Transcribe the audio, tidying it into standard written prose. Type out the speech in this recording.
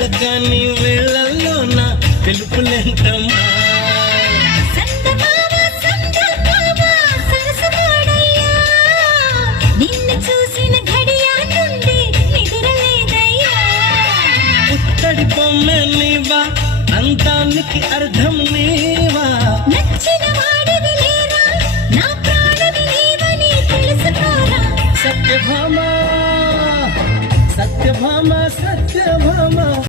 కళ్ళకాని వేళల్లో నా పిలుపులెంతమ్మా పుత్తడి బొమ్మ నీవా అంతానికి అర్థం నీవా నచ్చిన వాడివి లేరా నా ప్రాణమి నీవని తెలుసుకోరా సత్యభామ సత్యభామ సత్యభామ